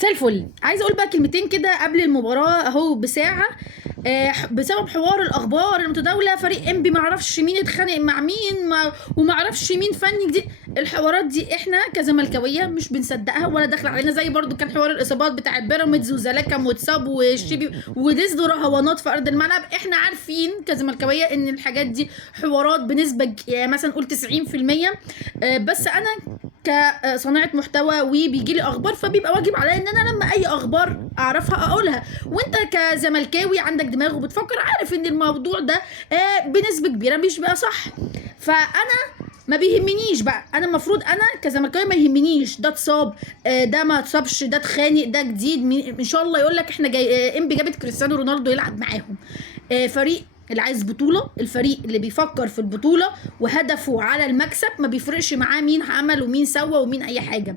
مساء الفل. عايزه اقول بقى كلمتين كده قبل المباراه اهو بساعه. بسبب حوار الاخبار المتداوله، فريق انبي معرفش مين اتخانق مع مين ومعرفش مين فني جديد. الحوارات دي احنا كزملكاويه مش بنصدقها ولا داخله علينا، زي برضو كان حوار الاصابات بتاع بيراميدز وزلاكا واتصاب والشيبي ونزلوا رهوانات في ارض الملعب. احنا عارفين كزملكاويه ان الحاجات دي حوارات بنسبه يعني مثلا نقول 90%. بس انا كصناعه محتوى وبيجي لي اخبار، فبيبقى واجب عليا ان انا لما اي اخبار اعرفها اقولها. وانت كزملكاوي عندك دماغ وبتفكر، عارف ان الموضوع ده بنسبه كبيره مش بقى صح. فانا ما بيهمنيش بقى، انا المفروض انا كزملكاوي ما يهمنيش ده اتصاب، ده ما اتصابش، ده اتخانق، ده جديد ان شاء الله يقول لك احنا جاي انبي جابت كريستيانو رونالدو يلعب معاهم. فريق اللي عايز بطولة، الفريق اللي بيفكر في البطولة وهدفه على المكسب، ما بيفرقش معاه مين عمل ومين سوى ومين اي حاجة.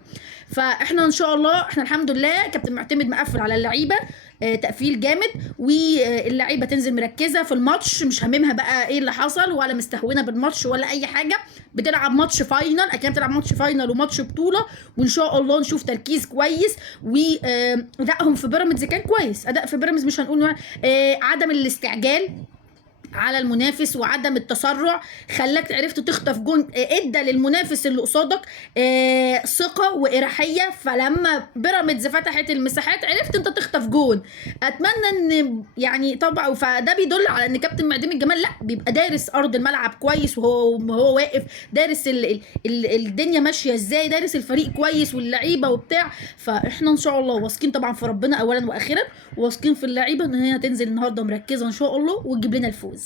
فاحنا ان شاء الله احنا الحمد لله كابتن معتمد مقفل على اللعيبة تقفيل جامد، واللعيبه تنزل مركزه في الماتش، مش هاممها بقى ايه اللي حصل ولا مستهونه بالماتش ولا اي حاجه. بتلعب ماتش فاينل، اكيد بتلعب ماتش فاينل وماتش بطوله، وان شاء الله نشوف تركيز كويس. وادائهم في بيراميدز كان كويس، اداء في بيراميدز مش هنقول عدم الاستعجال على المنافس وعدم التسرع خلاك عرفت تخطف جون، ادى للمنافس اللي قصادك ثقه واريحيه. فلما بيراميدز فتحت المساحات عرفت انت تخطف جون. اتمنى ان يعني طبعا، فده بيدل على ان كابتن معتمد جمال لا بيبقى دارس ارض الملعب كويس، وهو واقف دارس الدنيا ماشيه ازاي، دارس الفريق كويس واللعيبه وبتاع. فاحنا ان شاء الله واثقين طبعا في ربنا اولا واخيرا، واثقين في اللعيبه ان هي تنزل النهارده مركزه ان شاء الله وتجيب لنا الفوز.